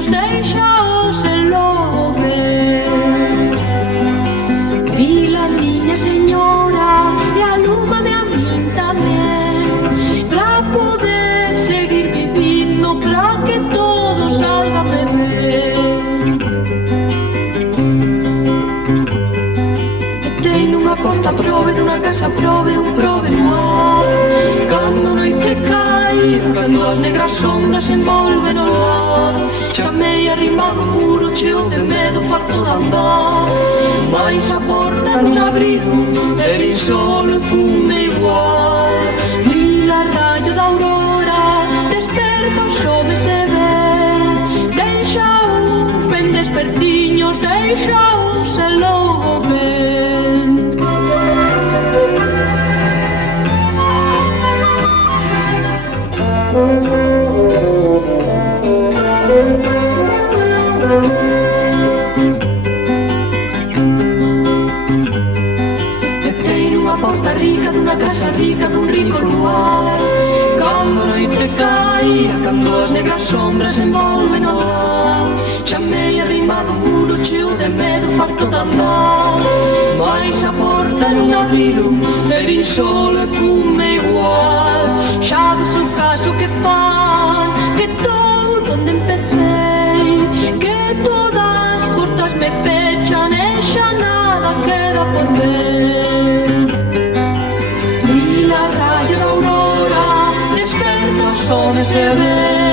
perdiños, deixaos e logo ver. Vila, miña señora, e alúmame a min tamén, pra poder seguir vivindo, pra que todo salga ben. Metei nunha porta prove dunha casa prove dun prove luar, cando noite caía, cando as negras sombras envolven o lar, chamei arrimado un muro cheo de medo, farto de andar, mais a porta non abriu, e vin solo e fume igual. Vila, raio da aurora, desperta os homes e ven, deixaos ben despertiños, deixaos e logo ven. Metei nunha porta rica dunha casa rica dun rico luar, cando a noite caía, cando as negras sombras envolven o lar, chamei arrimado un muro cheo de medo, farto de andar, mais a porta non abriu, e vin solo e fume igual. Xa ves o caso que fan, que todo onde empecei, que todas as portas me pechan e xa nada queda por ver. Vila, raio da aurora, desperta os homes e ven,